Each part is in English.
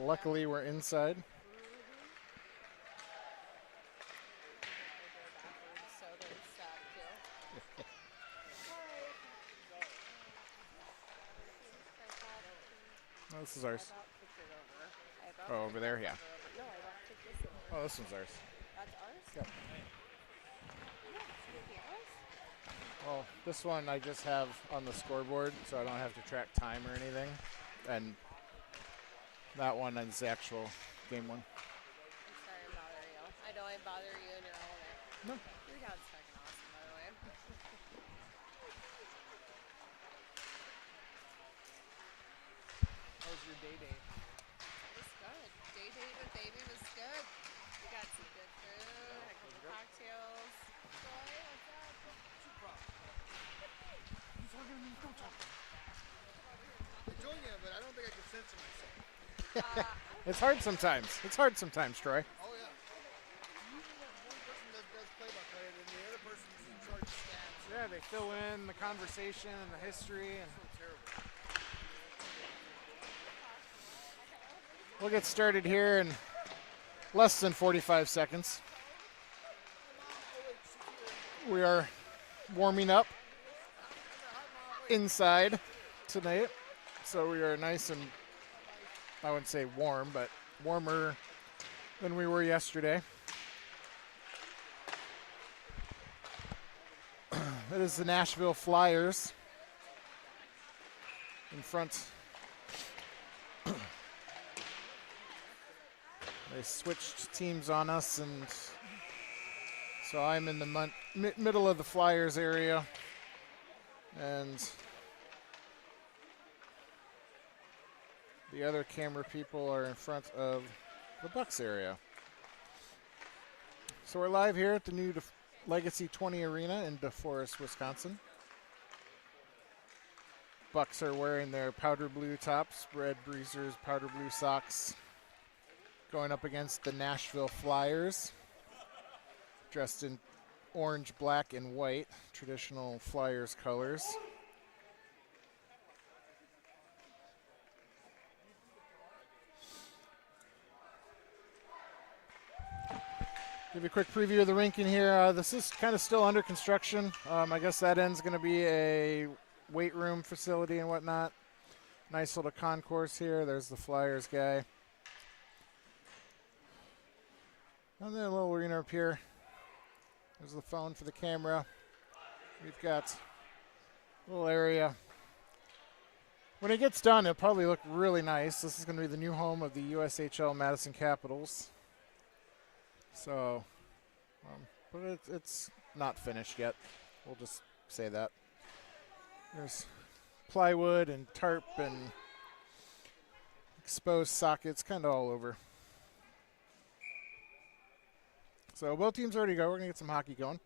Luckily, we're inside. Oh, this is ours. Oh, over there, yeah. Oh, this one's ours. Yep. Well, this one I just have on the scoreboard, so I don't have to track time or anything. And that one is the actual game one. I'm sorry to bother you. I know I bother you in your element. No. Your dad's fucking awesome, by the way. How was your day date? It was good. Day date with baby was good. We got some good food, had a couple cocktails. Joy, what's up? I join you, but I don't think I can censor myself. It's hard sometimes. It's hard sometimes, Troy. Oh, yeah. Usually that one person that does play-by-play, and the other person's in charge of stats. Yeah, they fill in the conversation and the history. And So terrible. we'll get started here in less than 45 seconds. We are warming up inside tonight. So we are nice and, I wouldn't say warm, but warmer than we were yesterday. That is the Nashville Flyers in front. They switched teams on us, and so I'm in the middle of the Flyers area, and the other camera people are in front of the Bucs area. So we're live here at the new Legacy 20 Arena in DeForest, Wisconsin. Bucs are wearing their powder blue tops, red breezers, powder blue socks, going up against the Nashville Flyers, dressed in orange, black, and white, traditional Flyers colors. Give you a quick preview of the rink in here. This is kind of still under construction. I guess that end's going to be a weight room facility and whatnot. Nice little concourse here. There's the Flyers guy. And then a little arena up here. There's the phone for the camera. We've got a little area. When it gets done, it'll probably look really nice. This is going to be the new home of the USHL Madison Capitals. So, but it's not finished yet. We'll just say that. There's plywood and tarp and exposed sockets kind of all over. So both teams ready to go. We're going to get some hockey going.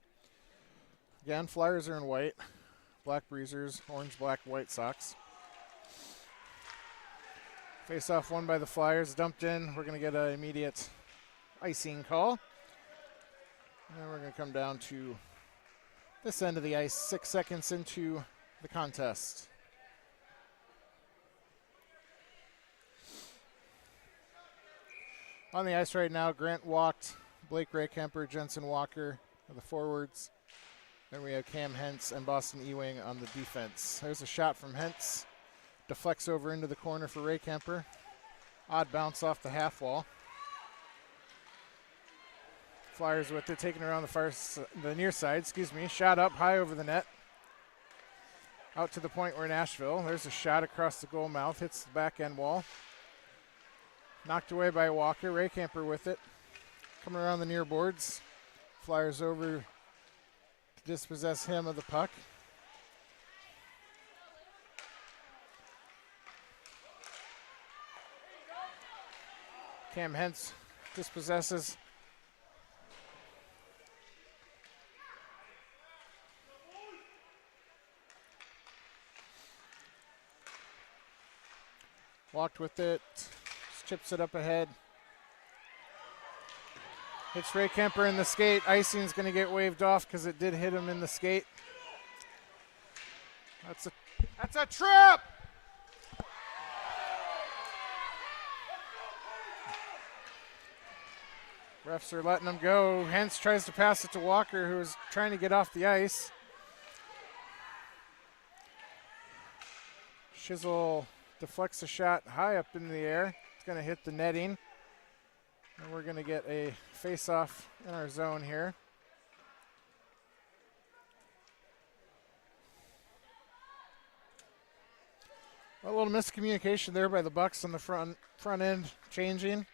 Again, Flyers are in white. Black breezers, orange, black, white socks. Face-off won by the Flyers. Dumped in. We're going to get an immediate icing call. And then we're going to come down to this end of the ice 6 seconds into the contest. On the ice right now, Grant walked, Blake Raycamper, Jensen Walker are the forwards. Then we have Cam Hentz and Boston Ewing on the defense. There's a shot from Hentz. Deflects over into the corner for Raycamper. Odd bounce off the half wall. Flyers with it, taking around the near side, Shot up high over the net. Out to the point where Nashville. There's a shot across the goal mouth, hits the back end wall. Knocked away by Walker. Raycamper with it. Coming around the near boards. Flyers over to dispossess him of the puck. Cam Hentz dispossesses. Walked with it, just chips it up ahead. Hits Raycamper in the skate. Icing's going to get waved off because it did hit him in the skate. That's a trip! Refs are letting him go. Hentz tries to pass it to Walker, who is trying to get off the ice. Shizzle deflects a shot high up in the air. It's going to hit the netting. And we're going to get a face-off in our zone here. A little miscommunication there by the Bucs on the front end changing.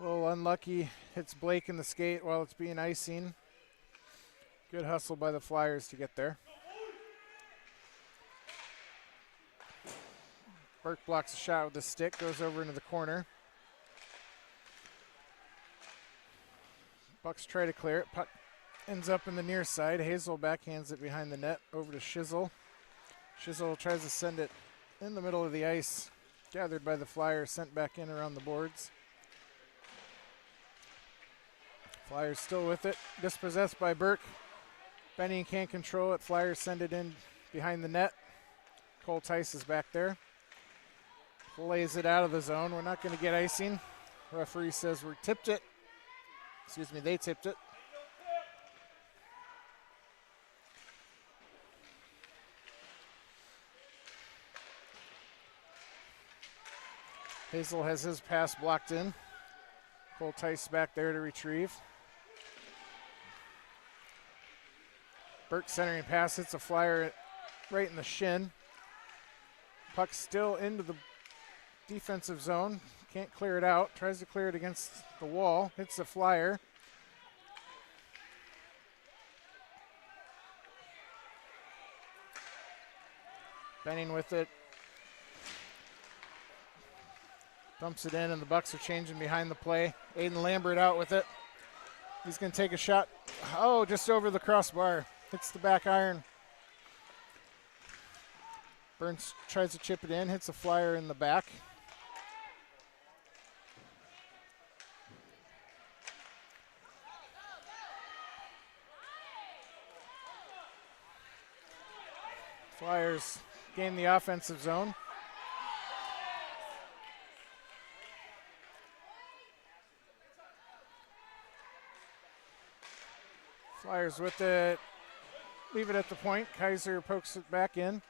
A little unlucky, hits Blake in the skate while it's being icing. Good hustle by the Flyers to get there. Burke blocks a shot with the stick, goes over into the corner. Bucs try to clear it. Puck ends up in the near side. Hazel backhands it behind the net over to Shizzle. Shizzle tries to send it in the middle of the ice. Gathered by the Flyers, sent back in around the boards. Flyers still with it. Dispossessed by Burke. Benny can't control it. Flyers send it in behind the net. Cole Tice is back there. Lays it out of the zone. We're not going to get icing. Referee says we tipped it. Excuse me, they tipped it. Hazel has his pass blocked in. Cole Tice back there to retrieve. Burke centering pass, hits a Flyer right in the shin. Puck still into the defensive zone. Can't clear it out. Tries to clear it against the wall. Hits the Flyer. Benning with it. Dumps it in, and the Bucs are changing behind the play. Aiden Lambert out with it. He's going to take a shot. Oh, just over the crossbar. Hits the back iron. Burns tries to chip it in. Hits a Flyer in the back. Flyers gain the offensive zone. Flyers with it. Leave it at the point. Kaiser pokes it back in.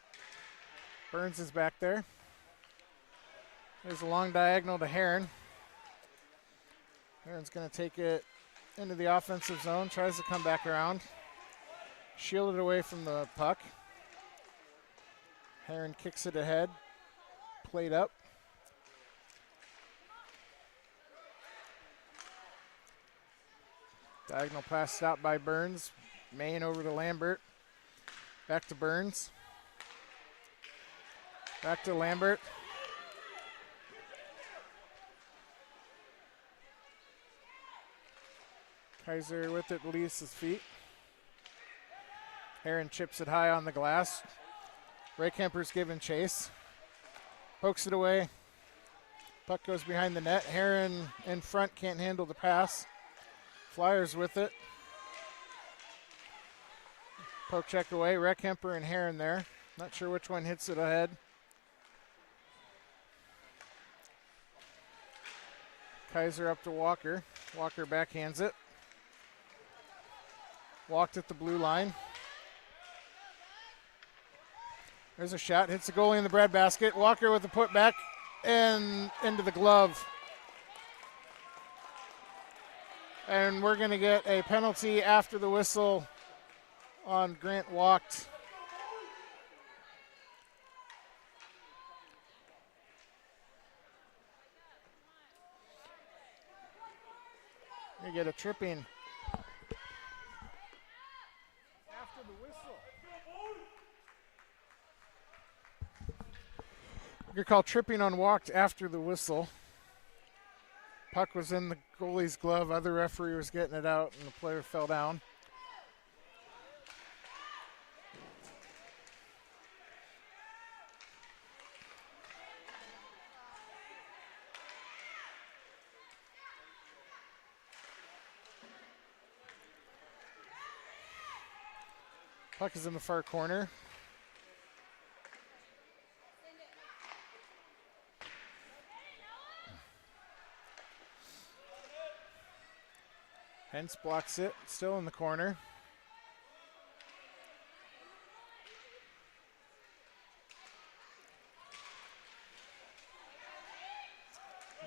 Burns is back there. There's a long diagonal to Heron. Heron's going to take it into the offensive zone. Tries to come back around. Shielded away from the puck. Heron kicks it ahead. Played up. Diagonal pass stopped by Burns. Main over to Lambert. Back to Burns. Back to Lambert. Kaiser with it, leaves his feet. Heron chips it high on the glass. Ray Kemper's giving chase. Pokes it away. Puck goes behind the net. Heron in front, can't handle the pass. Flyers with it. Poke check away. Ray Kemper and Heron there. Not sure which one hits it ahead. Kaiser up to Walker. Walker backhands it. Walked at the blue line. There's a shot. Hits the goalie in the breadbasket. Walker with the putback and into the glove. And we're going to get a penalty after the whistle on Grant Walked. We get a tripping after the whistle. You're called tripping on Walked after the whistle. Puck was in the goalie's glove. Other referee was getting it out, and the player fell down. Puck is in the far corner. Hence blocks it, still in the corner.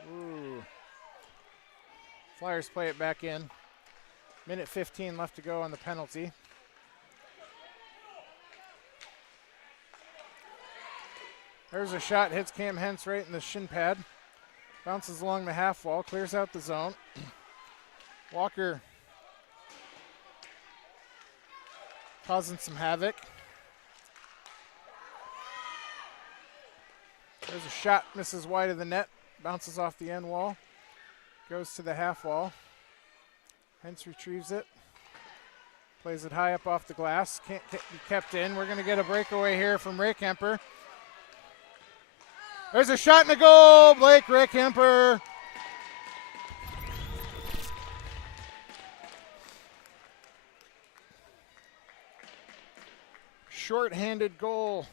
Ooh. Flyers play it back in. Minute 15 left to go on the penalty. There's a shot, hits Cam Hentz right in the shin pad. Bounces along the half wall, clears out the zone. Walker causing some havoc. There's a shot, misses wide of the net, bounces off the end wall, goes to the half wall. Hentz retrieves it, plays it high up off the glass, can't be kept in. We're going to get a breakaway here from Ray Kemper. There's a shot and a goal, Blake Ray Kemper. Short-handed goal.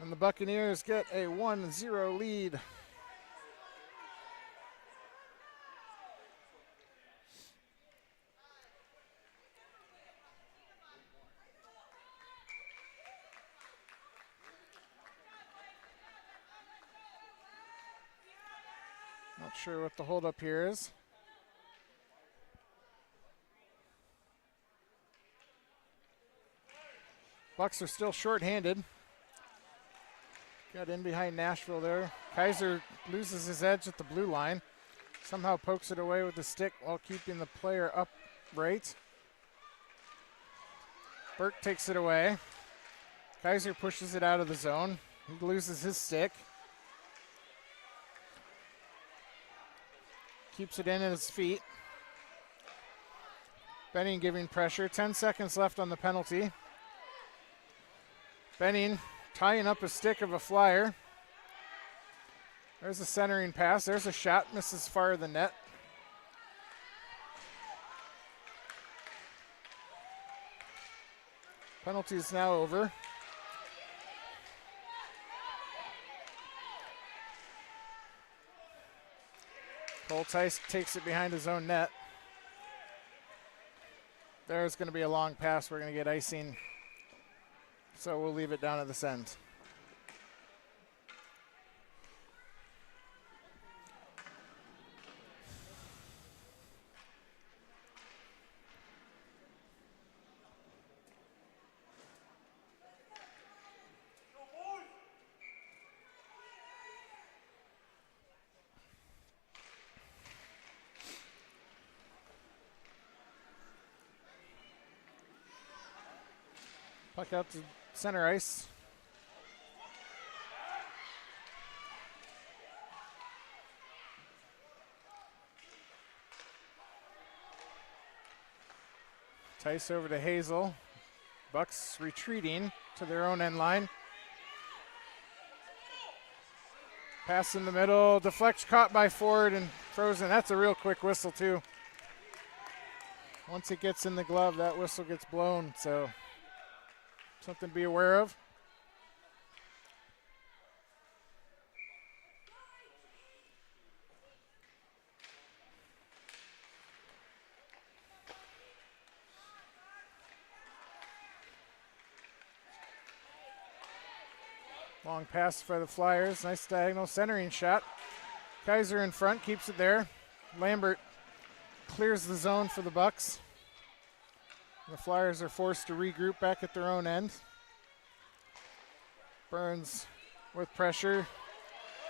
And the Buccaneers get a 1-0 lead. Not sure what the holdup here is. Bucs are still short-handed. Got in behind Nashville there. Kaiser loses his edge at the blue line. Somehow pokes it away with the stick while keeping the player upright. Burke takes it away. Kaiser pushes it out of the zone. He loses his stick. Keeps it in at his feet. Benning giving pressure. 10 seconds left on the penalty. Benning tying up a stick of a Flyer. There's a centering pass. There's a shot. Misses far of the net. Penalty is now over. Cole Tice takes it behind his own net. There's going to be a long pass. We're going to get icing. So we'll leave it down at this end. Puck out to center ice. Tice over to Hazel. Bucs retreating to their own end line. Pass in the middle, deflects, caught by Ford and frozen. That's a real quick whistle too. Once it gets in the glove, that whistle gets blown, so something to be aware of. Long pass for the Flyers. Nice diagonal centering shot. Kaiser in front, keeps it there. Lambert clears the zone for the Bucs. The Flyers are forced to regroup back at their own end. Burns with pressure.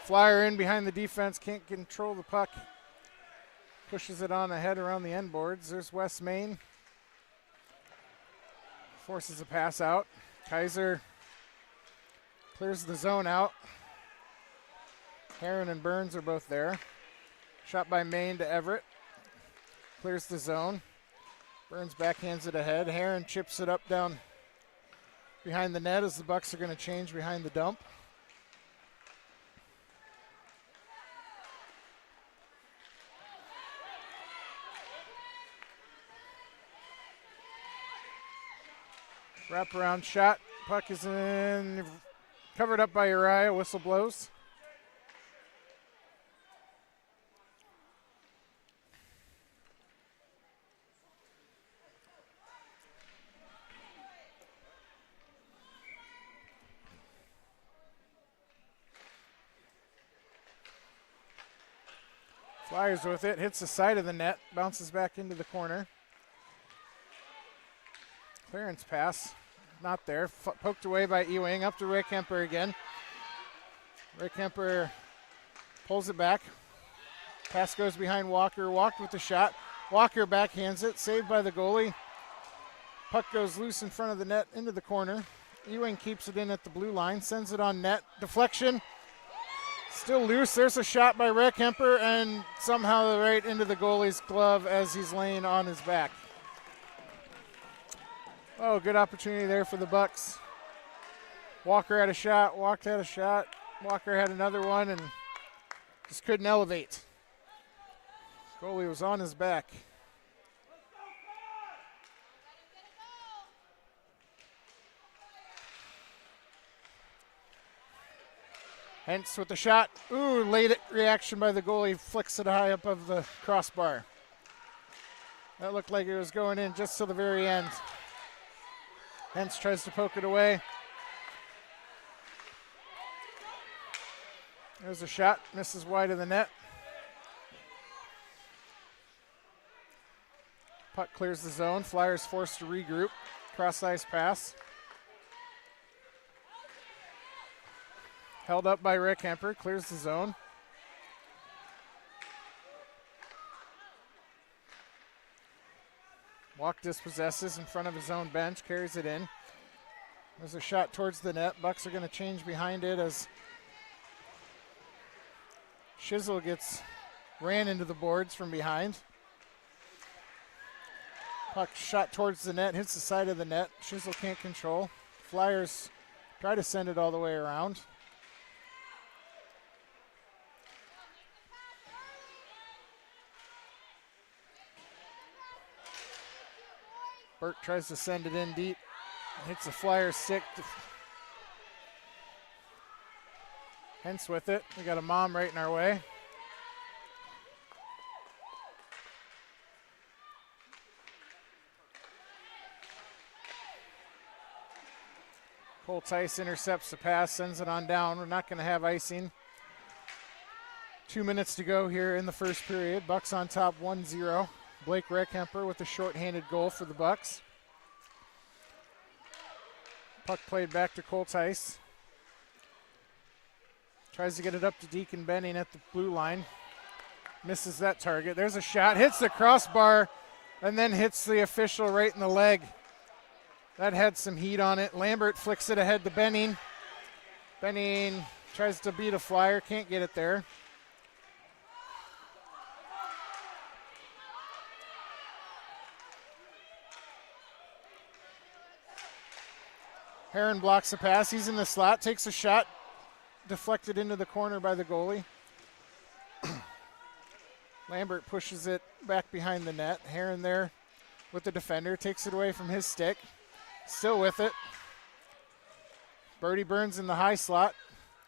Flyer in behind the defense, can't control the puck. Pushes it on ahead around the end boards. There's West Main. Forces a pass out. Kaiser clears the zone out. Heron and Burns are both there. Shot by Main to Everett. Clears the zone. Burns backhands it ahead. Heron chips it up down behind the net as the Bucs are going to change behind the dump. Wraparound shot. Puck is in. Covered up by Uriah. Whistle blows. Flyers with it, hits the side of the net, bounces back into the corner. Clearance pass, not there. Poked away by Ewing, up to Ray Kemper again. Ray Kemper pulls it back. Pass goes behind Walker. Walked with the shot. Walker backhands it, saved by the goalie. Puck goes loose in front of the net into the corner. Ewing keeps it in at the blue line, sends it on net. Deflection, still loose. There's a shot by Ray Kemper, and somehow right into the goalie's glove as he's laying on his back. Oh, good opportunity there for the Bucs. Walker had a shot, Walker had a shot. Walker had another one and just couldn't elevate. Goalie was on his back. Hence with the shot. Ooh, late reaction by the goalie. Flicks it high up of the crossbar. That looked like it was going in just to the very end. Hence tries to poke it away. There's a shot. Misses wide of the net. Puck clears the zone. Flyers forced to regroup. Cross ice pass. Held up by Rick Kemper, clears the zone. Walk dispossesses in front of his own bench, carries it in. There's a shot towards the net. Bucs are going to change behind it as Shizzle ran into the boards from behind. Puck shot towards the net, hits the side of the net. Shizzle can't control. Flyers try to send it all the way around. Burke tries to send it in deep. Hits the Flyers stick. Hence with it. We got a mom right in our way. Cole Tice intercepts the pass, sends it on down. We're not going to have icing. 2 minutes to go here in the first period. Bucs on top 1-0. Blake Reckhemper with a shorthanded goal for the Bucs. Puck played back to Cole Tice. Tries to get it up to Deacon Benning at the blue line. Misses that target. There's a shot. Hits the crossbar and then hits the official right in the leg. That had some heat on it. Lambert flicks it ahead to Benning. Benning tries to beat a Flyer. Can't get it there. Heron blocks the pass. He's in the slot. Takes a shot. Deflected into the corner by the goalie. Lambert pushes it back behind the net. Heron there with the defender. Takes it away from his stick. Still with it. Birdie Burns in the high slot.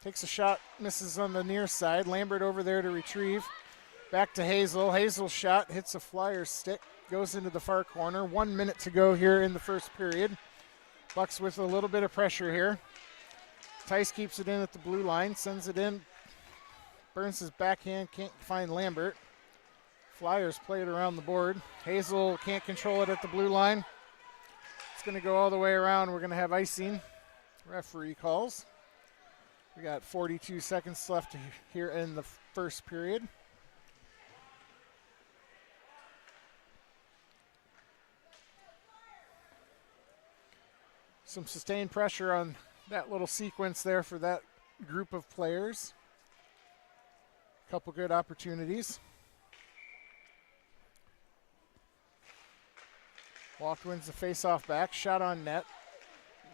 Takes a shot. Misses on the near side. Lambert over there to retrieve. Back to Hazel. Hazel's shot hits a Flyer's stick. Goes into the far corner. 1 minute to go here in the first period. Bucs with a little bit of pressure here. Tice keeps it in at the blue line, sends it in. Burns his backhand, can't find Lambert. Flyers play it around the board. Hazel can't control it at the blue line. It's going to go all the way around. We're going to have icing. Referee calls. We got 42 seconds left here in the first period. Some sustained pressure on that little sequence there for that group of players. Couple good opportunities. Walked wins the face-off back. Shot on net.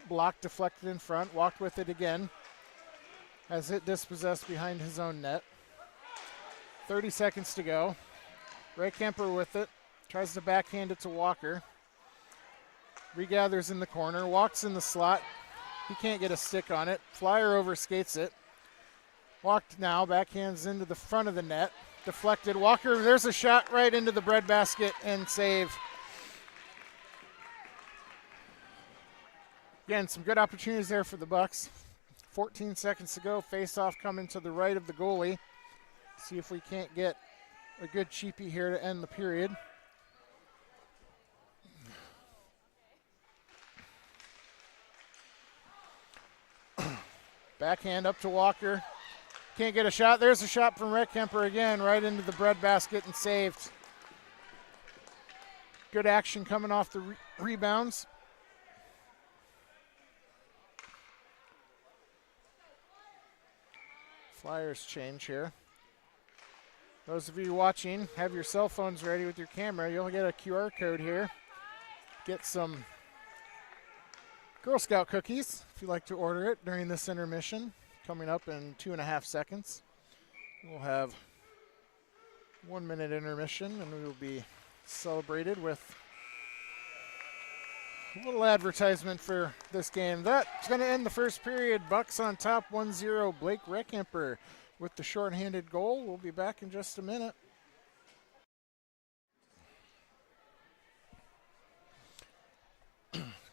Block deflected in front. Walked with it again. Has it dispossessed behind his own net. 30 seconds to go. Ray Kemper with it. Tries to backhand it to Walker. Regathers in the corner, walks in the slot. He can't get a stick on it. Flyer overskates it. Walked now, backhands into the front of the net. Deflected. Walker, there's a shot right into the breadbasket and save. Again, some good opportunities there for the Bucs. 14 seconds to go. Face-off coming to the right of the goalie. See if we can't get a good cheapie here to end the period. Backhand up to Walker. Can't get a shot. There's a shot from Rick Kemper again, right into the breadbasket and saved. Good action coming off the rebounds. Flyers change here. Those of you watching, have your cell phones ready with your camera. You'll get a QR code here. Get some Girl Scout cookies if you'd like to order it during this intermission. Coming up in 2.5 seconds. We'll have 1 minute intermission and we will be celebrated with a little advertisement for this game. That's going to end the first period. Bucs on top 1-0. Blake Reckamper with the shorthanded goal. We'll be back in just a minute.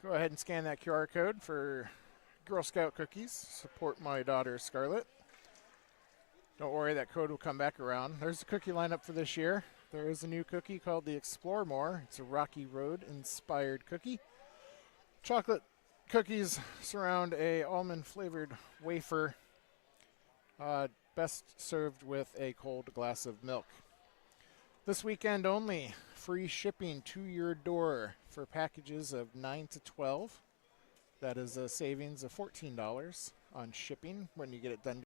Go ahead and scan that QR code for Girl Scout cookies. Support my daughter Scarlett. Don't worry, that code will come back around. There's the cookie lineup for this year. There is a new cookie called the Explore More. It's a Rocky Road inspired cookie. Chocolate cookies surround a almond flavored wafer, best served with a cold glass of milk. This weekend only, free shipping to your door for packages of 9 to 12. That is a savings of $14 on shipping when you get it done